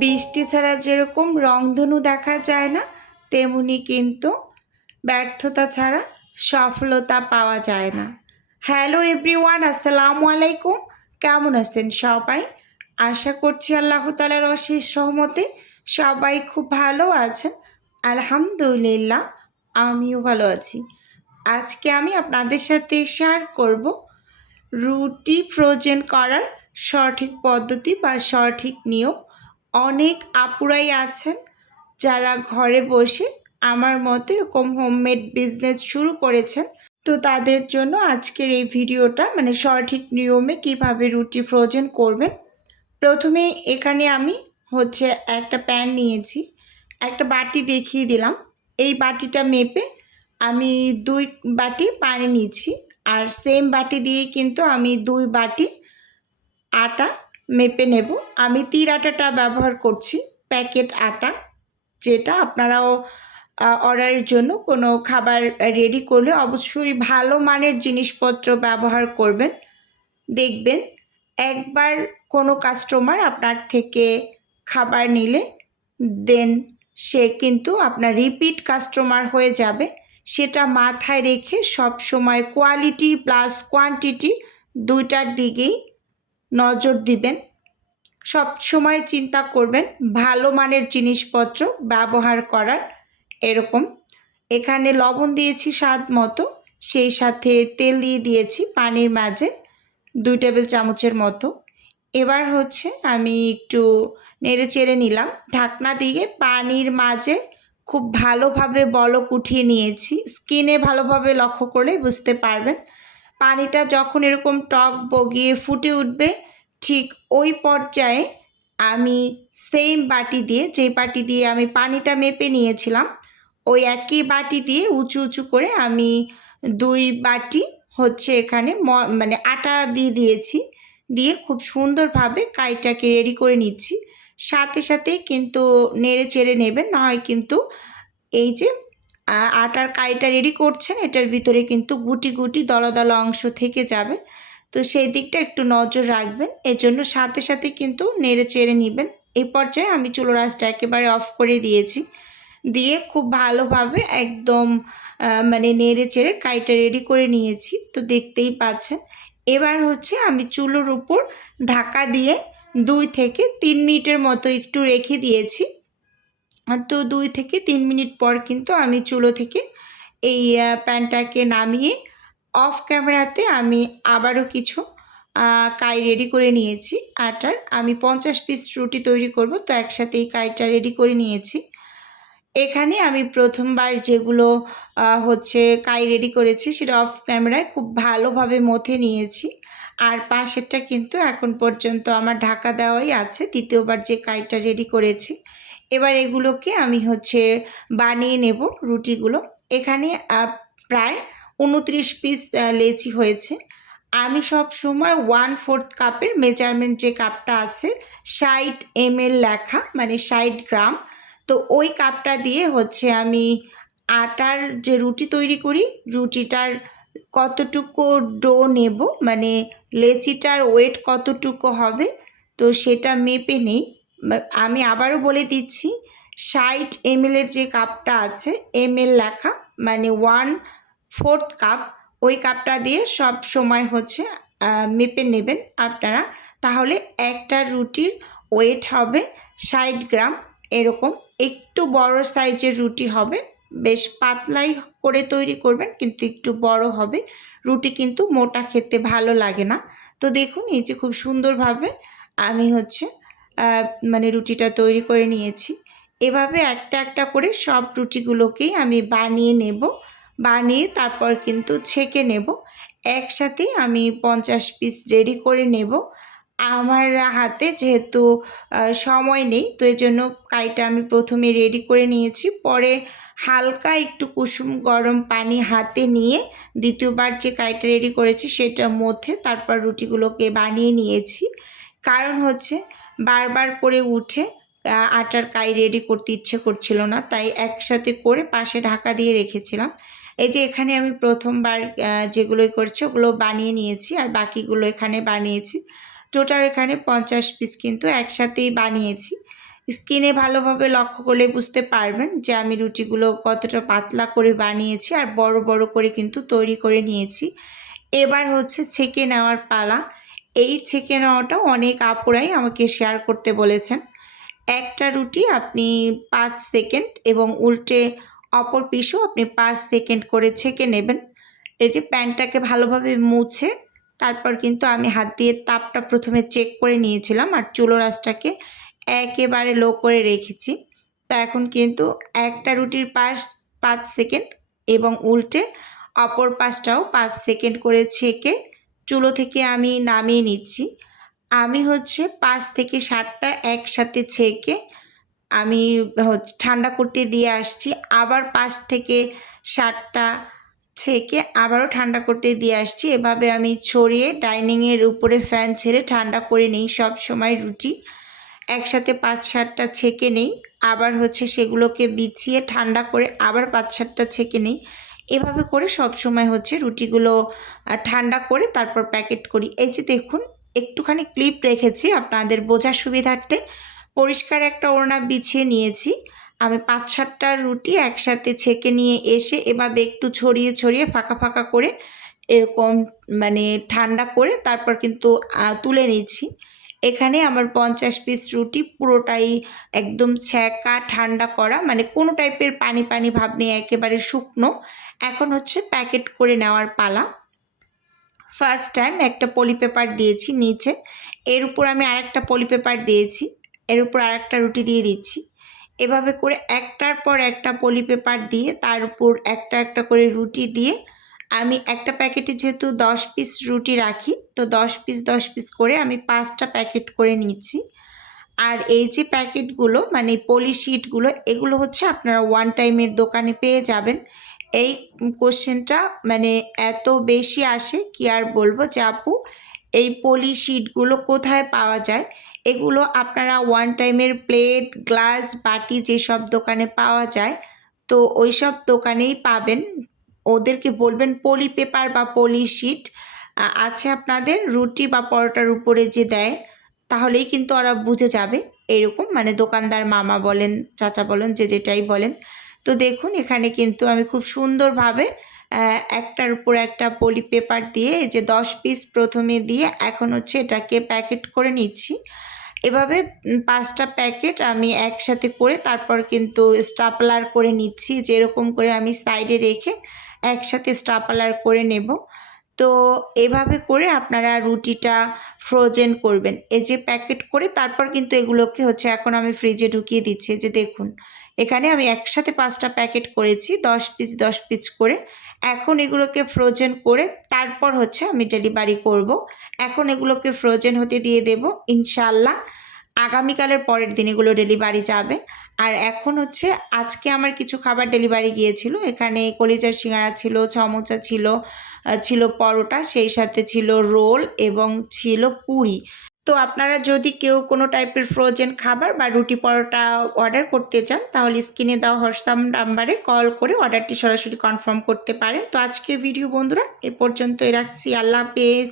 বৃষ্টি ছাড়া যেরকম রংধনু দেখা যায় না, তেমনি কিন্তু ব্যর্থতা ছাড়া সফলতা পাওয়া যায় না। হ্যালো এভরিওয়ান, আসসালামু আলাইকুম। কেমন আছেন সবাই? আশা করছি আল্লাহ তাআলার অশেষ রহমতে সবাই খুব ভালো আছেন। আলহামদুলিল্লাহ, আমিও ভালো আছি। আজকে আমি আপনাদের সাথে শেয়ার করব রুটি ফ্রোজেন করার সঠিক পদ্ধতি বা সঠিক নিয়ম। অনেক আপুরাই আছেন যারা ঘরে বসে আমার মতো এরকম হোমমেড বিজনেস শুরু করেছেন। তো তাদের জন্য আজকের এই ভিডিওটা, মানে সঠিক নিয়মে কিভাবে রুটি ফ্রোজেন করবেন। প্রথমে এখানে আমি একটা প্যান নিয়েছি, একটা বাটি দেখিয়ে দিলাম। এই বাটিটা মেপে আমি 2 বাটি পানি নিচ্ছি, আর সেম বাটি দিয়ে কিন্তু আমি 2 বাটি আটা মেপে নেব। আমি তীর আটাটা ব্যবহার করছি, প্যাকেট আটা, যেটা আপনারাও অর্ডারের জন্য কোনো খাবার রেডি করলে অবশ্যই ভালো মানের জিনিসপত্র ব্যবহার করবেন। দেখবেন একবার কোনো কাস্টমার আপনার থেকে খাবার নিলে দেন সে কিন্তু আপনার রিপিট কাস্টমার হয়ে যাবে। সেটা মাথায় রেখে সব সময় কোয়ালিটি প্লাস কোয়ান্টিটি দুইটার দিকেই নজর দিবেন। সব সময় চিন্তা করবেন ভালো মানের জিনিসপত্র ব্যবহার করার। এরকম এখানে লবণ দিয়েছি স্বাদ মতো, সেই সাথে তেল দিয়ে দিয়েছি পানির মাঝে 2 টেবিল চামচের মতো। এবার আমি একটু নেড়ে চেড়ে নিলাম, ঢাকনা দিয়ে পানির মাঝে খুব ভালোভাবে বলক উঠিয়ে নিয়েছি। স্কিনে ভালোভাবে লক্ষ্য করলে বুঝতে পারবেন পানিটা যখন এরকম টক বগিয়ে ফুটে উঠবে, ঠিক ওই পর্যায়ে আমি সেম বাটি দিয়ে, যে বাটি দিয়ে আমি পানিটা মেপে নিয়েছিলাম, ওই একই বাটি দিয়ে উঁচু উঁচু করে আমি 2 বাটি এখানে মানে আটা দিয়ে দিয়েছি। দিয়ে খুব সুন্দরভাবে কাইটাকে রেডি করে নিচ্ছি। সাথে সাথে কিন্তু নেড়ে চেড়ে নেবেন, না হয় কিন্তু এই যে আটার কাইটা রেডি করছেন এটার ভিতরে কিন্তু গুটি গুটি দলা দলা অংশ থেকে যাবে। তো সেই দিকটা একটু নজর রাখবেন, এজন্য সাথে সাথে কিন্তু নেড়ে চেড়ে নেবেন। এই পর্যায়ে আমি চুলোর আঁচটা একেবারে অফ করে দিয়েছি। দিয়ে খুব ভালোভাবে একদম মানে নেড়ে চেড়ে কাইটা রেডি করে নিয়েছি, তো দেখতেই পাচ্ছেন। এবার আমি চুলোর উপর ঢাকা দিয়ে 2 থেকে 3 মিনিটের মতো একটু রেখে দিয়েছি। তো 2 থেকে 3 মিনিট পর কিন্তু আমি চুলো থেকে এই প্যানটাকে নামিয়ে অফ ক্যামেরাতে আমি আবারও কিছু কাই রেডি করে নিয়েছি আটার। আমি 50 পিস রুটি তৈরি করব, তো একসাথে এই কাইটা রেডি করে নিয়েছি। এখানে আমি প্রথমবার যেগুলো কাই রেডি করেছি সেটা অফ ক্যামেরায় খুব ভালোভাবে মথে নিয়েছি, আর পাশেরটা কিন্তু এখন পর্যন্ত আমার ঢাকা দেওয়াই আছে, দ্বিতীয়বার যে কাইটা রেডি করেছি। এবার এগুলোকে আমি বানিয়ে নেব রুটিগুলো। এখানে প্রায় 29 পিস লেচি হয়েছে। আমি সব সময় 1/4 কাপের মেজারমেন্ট, যে কাপটা আছে 60 ml লেখা, মানে 60 গ্রাম, তো ওই কাপটা দিয়ে আমি আটার যে রুটি তৈরি করি, রুটিটার কতটুকু ডো নেব, মানে লেচিটার ওয়েট কতটুকু হবে, তো সেটা মেপে নেই। আমি আবারও বলে দিচ্ছি, 60 ml যে কাপটা আছে, ml লেখা, মানে 1/4 কাপ, ওই কাপটা দিয়ে সব সময় মেপে নেবেন আপনারা। তাহলে একটা রুটির ওয়েট হবে 60 গ্রাম। এরকম একটু বড় সাইজের রুটি হবে, বেশ পাতলাই করে তৈরি করবেন, কিন্তু একটু বড় হবে। রুটি কিন্তু মোটা খেতে ভালো লাগে না। তো দেখুন, এই যে খুব সুন্দরভাবে আমি মানে রুটিটা তৈরি করে নিয়েছি। এভাবে একটা একটা করে সব রুটিগুলোকেই আমি বানিয়ে নেব, বানিয়ে তারপর কিন্তু ছেঁকে নেব। একসাথেই আমি 50 পিস রেডি করে নেব। আমার হাতে যেহেতু সময় নেই, তো এই জন্য কাইটা আমি প্রথমে রেডি করে নিয়েছি, পরে হালকা একটু কুসুম গরম পানি হাতে নিয়ে দ্বিতীয়বার যে কাইটা রেডি করেছি সেটার মধ্যে তারপর রুটিগুলোকে বানিয়ে নিয়েছি। কারণ বারবার করে উঠে আটার কাই রেডি করতে ইচ্ছে করছিল না, তাই একসাথে করে পাশে ঢাকা দিয়ে রেখেছিলাম। এই যে এখানে আমি প্রথমবার যেগুলোই করছি ওগুলো বানিয়ে নিয়েছি, আর বাকিগুলো এখানে বানিয়েছি। টোটাল এখানে 50 পিস কিন্তু একসাথেই বানিয়েছি। স্কিনে ভালোভাবে লক্ষ্য করলে বুঝতে পারবেন যে আমি রুটিগুলো কতটা পাতলা করে বানিয়েছি আর বড় বড় করে কিন্তু তৈরি করে নিয়েছি। এবার হচ্ছে ছেঁকে নেওয়ার পালা। এই ছেঁকে নেওয়াটা অনেক আপুরাই আমাকে শেয়ার করতে বলেছেন। একটা রুটি আপনি 5 সেকেন্ড এবং উল্টে অপর পিসও আপনি 5 সেকেন্ড করে ছেঁকে নেবেন। এই যে প্যানটাকে ভালোভাবে মুছে তারপর কিন্তু আমি হাত দিয়ে তাপটা প্রথমে চেক করে নিয়েছিলাম আর চুলোর আঁচটাকে একেবারে লো করে রেখেছি। তো এখন কিন্তু একটা রুটির পাশ 5 সেকেন্ড এবং উল্টে অপর পাশটাও 5 সেকেন্ড করে ছেঁকে চুলো থেকে আমি নামিয়ে নিচ্ছি। আমি হচ্ছে 5 থেকে 7টা একসাথে ছেঁকে আমি ঠান্ডা করতে দিয়ে আসছি। আবার 5 থেকে 7টা ছেঁকে আবারও ঠান্ডা করতে দিয়ে আসছি। এভাবে আমি ছড়িয়ে ডাইনিংয়ের উপরে ফ্যান ছেড়ে ঠান্ডা করে নিই সবসময় রুটি। একসাথে 5-7টা ছেঁকে নেই। আবার হচ্ছে সেগুলোকে বিছিয়ে ঠান্ডা করে আবার 5-7টা ছেঁকে নেই। এভাবে করে সবসময় হচ্ছে রুটিগুলো ঠান্ডা করে তারপর প্যাকেট করি। এই যে দেখুন একটুখানি ক্লিপ রেখেছি আপনাদের বোঝার সুবিধার্থে। পরিষ্কার একটা ওড়না বিছিয়ে নিয়েছি। আমি 5-7টা রুটি একসাথে ছেঁকে নিয়ে এসে এভাবে একটু ছড়িয়ে ছড়িয়ে ফাঁকা ফাঁকা করে এরকম মানে ঠান্ডা করে তারপর কিন্তু তুলে নিচ্ছি। এখানে আমার 50 পিস রুটি পুরোটাই একদম ছ্যাঁকা ঠান্ডা করা, মানে কোনো টাইপের পানি পানি ভাব নেই, একেবারে শুকনো। এখন হচ্ছে প্যাকেট করে নেওয়ার পালা। ফার্স্ট টাইম একটা পলি পেপার দিয়েছি নিচে, এর উপর আমি আরেকটা পলি পেপার দিয়েছি, এর উপর আরেকটা রুটি দিয়ে দিচ্ছি। এভাবে করে একটার পর একটা পলি পেপার দিয়ে তার উপর একটা একটা করে রুটি দিয়ে আমি একটা প্যাকেটে যেহেতু 10 পিস রুটি রাখি, তো 10 পিস করে আমি 5টা প্যাকেট করে নিচ্ছি। আর এই যে প্যাকেটগুলো মানে পলি শিটগুলো, এগুলো হচ্ছে আপনারা ওয়ান টাইমের দোকানে পেয়ে যাবেন। এই কোশ্চেনটা মানে এত বেশি আসে কি আর বলবো যে আপু এই পলি শিটগুলো কোথায় পাওয়া যায়। এগুলো আপনারা ওয়ান টাইমের প্লেট, গ্লাস, বাটি যেসব দোকানে পাওয়া যায় তো ওই সব দোকানেই পাবেন। ওদেরকে বলবেন পলি পেপার বা পলি শিট আছে আপনাদের রুটি বা পরোটার উপরে যে দেয়, তাহলেই কিন্তু ওরা বুঝে যাবে। এরকম মানে দোকানদার মামা বলেন, চাচা বলেন, যে যেটাই বলেন। তো দেখুন এখানে কিন্তু আমি খুব সুন্দরভাবে একটার উপর একটা পলি পেপার দিয়ে এই যে 10 পিস প্রথমে দিয়ে এখন হচ্ছে এটাকে প্যাকেট করে নিচ্ছি। এভাবে 5টা প্যাকেট আমি একসাথে করে তারপর কিন্তু স্টাপলার করে নিচ্ছি, যেরকম করে আমি সাইডে রেখে একসাথে স্টাপলার করে নেব। তো এভাবে করে আপনারা রুটিটা ফ্রোজেন করবেন। এই যে প্যাকেট করে তারপর কিন্তু এগুলোকে হচ্ছে এখন আমি ফ্রিজে ঢুকিয়ে দিচ্ছি। যে দেখুন এখানে আমি একসাথে 5টা প্যাকেট করেছি 10 পিস করে। এখন এগুলোকে ফ্রোজেন করে তারপর হচ্ছে আমি ডেলিভারি করব। এখন এগুলোকে ফ্রোজেন হতে দিয়ে দেব ইনশাল্লাহ। আগামীকালের পরের দিন এগুলো ডেলিভারি যাবে। আর এখন হচ্ছে আজকে আমার কিছু খাবার ডেলিভারি গিয়েছিল। এখানে কলিজার সিঙ্গারা ছিল, সমোসা ছিল, ছিল পরোটা, সেই সাথে ছিল রোল এবং ছিল পুরি। তো আপনারা যদি কেউ কোনো টাইপের ফ্রোজেন খাবার বা রুটি পরোটা অর্ডার করতে চান তাহলে স্ক্রিনে দেওয়া হোয়াটসঅ্যাপ নাম্বারে কল করে অর্ডারটি সরাসরি কনফার্ম করতে পারেন। তো আজকের ভিডিও বন্ধুরা এ পর্যন্তই রাখছি। আল্লাহ হাফেজ।